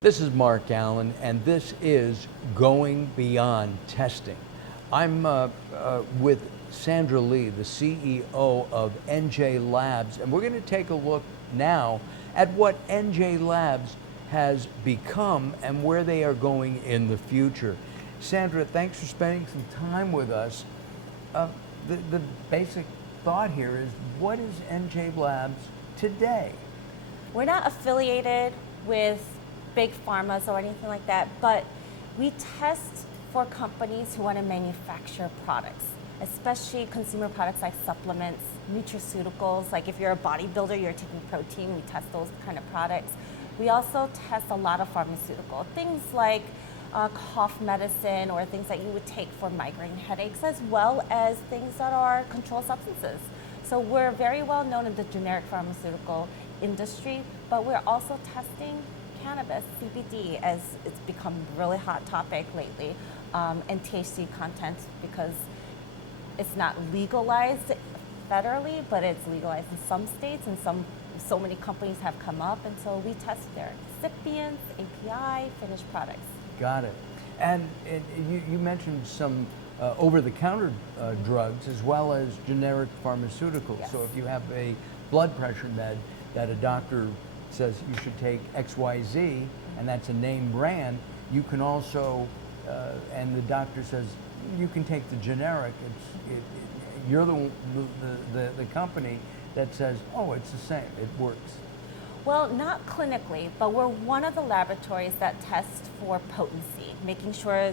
This is Mark Allen, and this is Going Beyond Testing. I'm with Sandra Lee, the CEO of NJ Labs, and we're going to take a look now at what NJ Labs has become and where they are going in the future. Sandra, thanks for spending some time with us. The basic thought here is, what is NJ Labs today? We're not affiliated with big pharmas or anything like that, but we test for companies who want to manufacture products, especially consumer products like supplements, nutraceuticals. Like if you're a bodybuilder, you're taking protein, we test those kind of products. We also test a lot of pharmaceutical things like cough medicine or things that you would take for migraine headaches, as well as things that are controlled substances. So we're very well known in the generic pharmaceutical industry, but we're also testing cannabis, CBD, as it's become a really hot topic lately, and THC content, because it's not legalized federally, but it's legalized in some states, and so many companies have come up, and so we test their excipients, API, finished products. Got it. And you mentioned some over-the-counter drugs as well as generic pharmaceuticals. Yes. So if you have a blood pressure med that a doctor says you should take XYZ, and that's a name brand, you can also, and the doctor says you can take the generic. You're the company that says, oh, it's the same, it works. Well, not clinically, but we're one of the laboratories that test for potency, making sure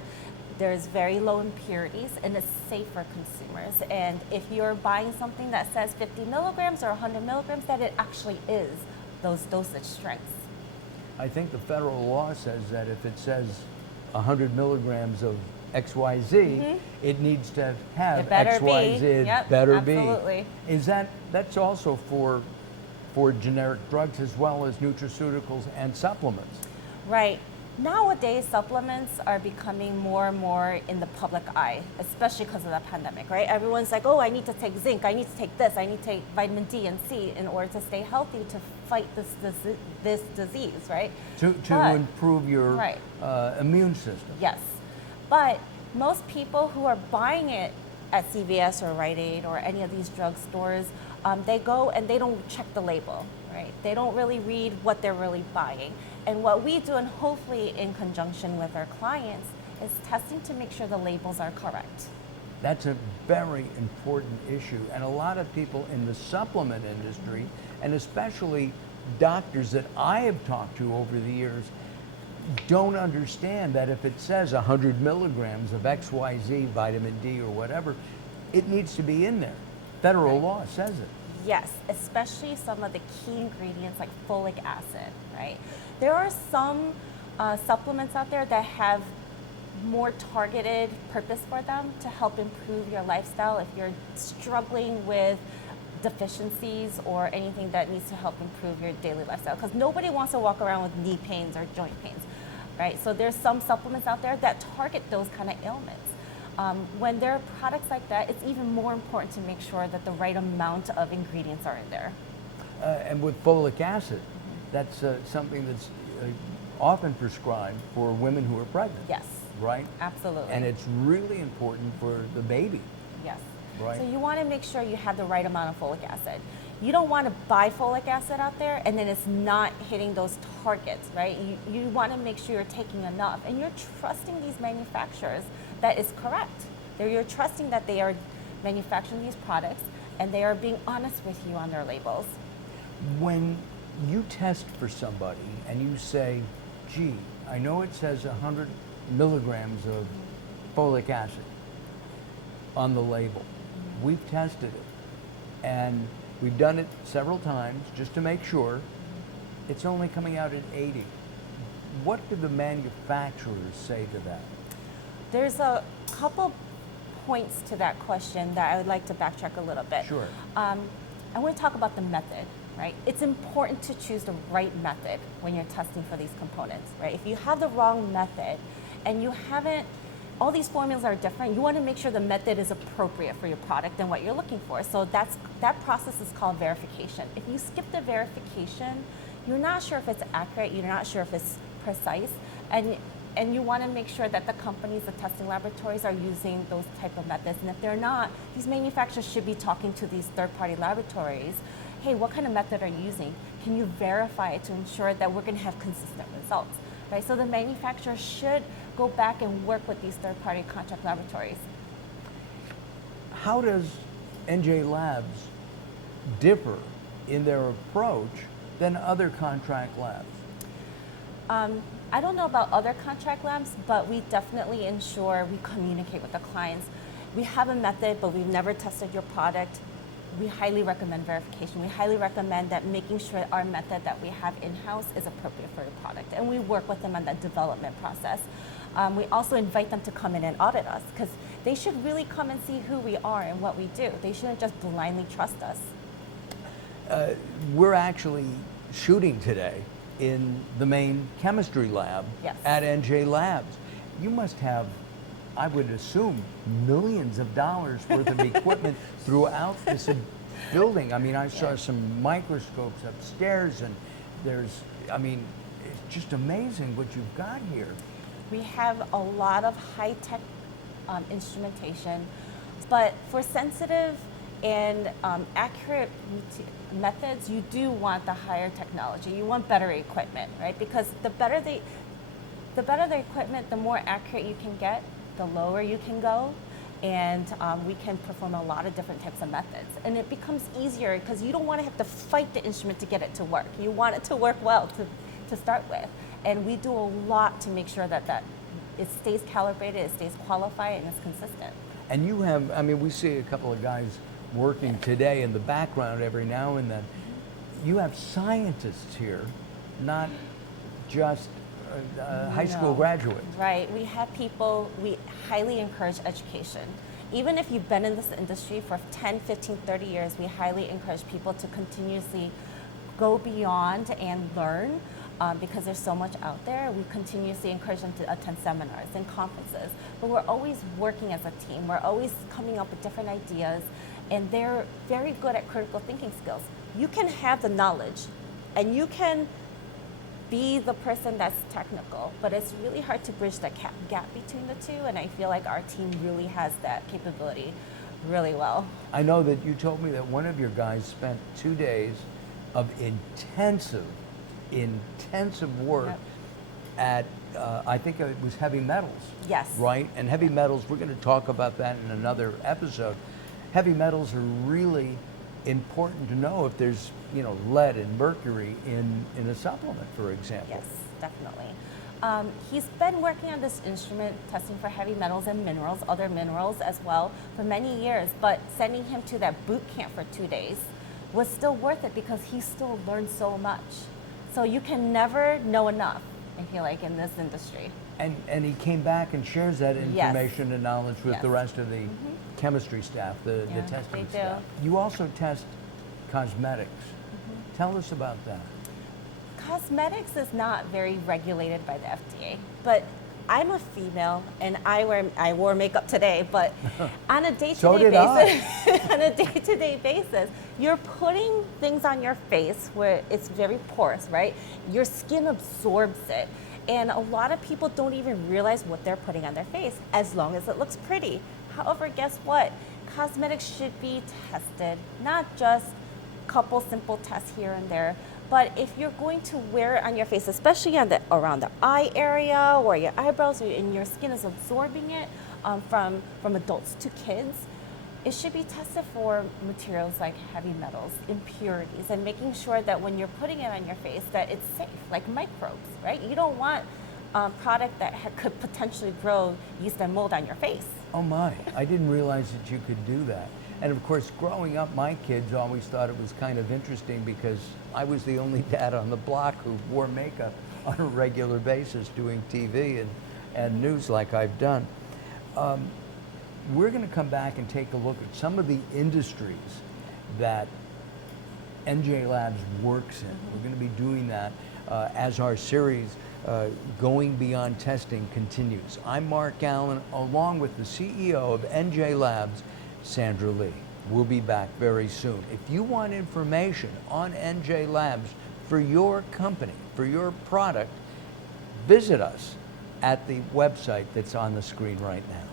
there's very low impurities and it's safe for consumers. And if you're buying something that says 50 milligrams or 100 milligrams, that it actually is those dosage strengths. I think the federal law says that if it says 100 milligrams of XYZ, it needs to have It better XYZ, be. Yep, better absolutely. be. Is that's also for generic drugs as well as nutraceuticals and supplements? Right. Nowadays, supplements are becoming more and more in the public eye, especially because of the pandemic, right? Everyone's like, oh, I need to take zinc, I need to take this, I need to take vitamin D and C in order to stay healthy, to fight this disease, right? To improve your Right. Immune system. Yes. But most people who are buying it at CVS or Rite Aid or any of these drugstores, they go and they don't check the label, right? They don't really read what they're really buying. And what we do, and hopefully in conjunction with our clients, is testing to make sure the labels are correct. That's a very important issue. And a lot of people in the supplement industry, and especially doctors that I have talked to over the years, don't understand that if it says 100 milligrams of XYZ, vitamin D or whatever, it needs to be in there. Federal law says it. Yes, especially some of the key ingredients like folic acid, right? There are some supplements out there that have more targeted purpose for them to help improve your lifestyle if you're struggling with deficiencies or anything that needs to help improve your daily lifestyle. Because nobody wants to walk around with knee pains or joint pains, right? So there's some supplements out there that target those kind of ailments. When there are products like that, it's even more important to make sure that the right amount of ingredients are in there. And with folic acid, that's something that's often prescribed for women who are pregnant. Yes. Right? Absolutely. And it's really important for the baby. Yes. Right. So you want to make sure you have the right amount of folic acid. You don't want to buy folic acid out there and then it's not hitting those targets, right? You want to make sure you're taking enough and you're trusting these manufacturers that is correct. You're trusting that they are manufacturing these products and they are being honest with you on their labels. When you test for somebody and you say, gee, I know it says 100 milligrams of folic acid on the label. We've tested it and we've done it several times just to make sure. It's only coming out at 80. What do the manufacturers say to that? There's a couple points to that question that I would like to backtrack a little bit. Sure. I want to talk about the method, right? It's important to choose the right method when you're testing for these components, right? If you have the wrong method and you haven't, all these formulas are different, you want to make sure the method is appropriate for your product and what you're looking for. So that process is called verification. If you skip the verification, you're not sure if it's accurate, you're not sure if it's precise, and you want to make sure that the companies, the testing laboratories, are using those type of methods. And if they're not, these manufacturers should be talking to these third-party laboratories. Hey, what kind of method are you using? Can you verify it to ensure that we're going to have consistent results, right? So the manufacturer should go back and work with these third-party contract laboratories. How does NJ Labs differ in their approach than other contract labs? I don't know about other contract labs, but we definitely ensure we communicate with the clients. We have a method, but we've never tested your product. We highly recommend verification. We highly recommend that making sure our method that we have in-house is appropriate for your product. And we work with them on that development process. We also invite them to come in and audit us, because they should really come and see who we are and what we do. They shouldn't just blindly trust us. We're actually shooting today in the main chemistry lab Yes. at NJ Labs. You must have, I would assume, millions of dollars worth of equipment throughout this building. I mean, I saw some microscopes upstairs, and there's, I mean, it's just amazing what you've got here. We have a lot of high-tech instrumentation, but for sensitive and accurate methods, you do want the higher technology. You want better equipment, right? Because the better the equipment, the more accurate you can get, the lower you can go, and we can perform a lot of different types of methods. And it becomes easier because you don't want to have to fight the instrument to get it to work. You want it to work well to start with. And we do a lot to make sure that it stays calibrated, it stays qualified, and it's consistent. And you have, I mean, we see a couple of guys working today in the background every now and then. You have scientists here, not just high school No. graduates. Right. We have people, we highly encourage education. Even if you've been in this industry for 10, 15, 30 years, we highly encourage people to continuously go beyond and learn. Because there's so much out there, we continuously encourage them to attend seminars and conferences. But we're always working as a team. We're always coming up with different ideas, and they're very good at critical thinking skills. You can have the knowledge, and you can be the person that's technical, but it's really hard to bridge the gap between the two, and I feel like our team really has that capability really well. I know that you told me that one of your guys spent 2 days of intensive work Yep. at, I think it was heavy metals. Yes. Right? And heavy metals, we're going to talk about that in another episode. Heavy metals are really important to know if there's, you know, lead and mercury in a supplement, for example. Yes, definitely. He's been working on this instrument, testing for heavy metals and minerals, other minerals as well, for many years, but sending him to that boot camp for 2 days was still worth it because he still learned so much. So you can never know enough, I feel like, in this industry. And he came back and shares that Yes. information and knowledge with Yes. the rest of the chemistry staff, the Yeah, testing they staff. do. You also test cosmetics. Tell us about that. Cosmetics is not very regulated by the FDA, but I'm a female and I wore makeup today, but on a So day-to-day did I. basis, on a day-to-day basis, you're putting things on your face where it's very porous, right? Your skin absorbs it. And a lot of people don't even realize what they're putting on their face as long as it looks pretty. However, guess what? Cosmetics should be tested, not just a couple simple tests here and there. But if you're going to wear it on your face, especially on around the eye area or your eyebrows, and your skin is absorbing it from adults to kids, it should be tested for materials like heavy metals, impurities, and making sure that when you're putting it on your face that it's safe, like microbes, right? You don't want a product that could potentially grow yeast and mold on your face. Oh my, I didn't realize that you could do that. And of course, growing up, my kids always thought it was kind of interesting because I was the only dad on the block who wore makeup on a regular basis doing TV and news like I've done. We're going to come back and take a look at some of the industries that NJ Labs works in. We're going to be doing that as our series Going Beyond Testing continues. I'm Mark Allen, along with the CEO of NJ Labs, Sandra Lee. We'll be back very soon. If you want information on NJ Labs for your company, for your product, visit us at the website that's on the screen right now.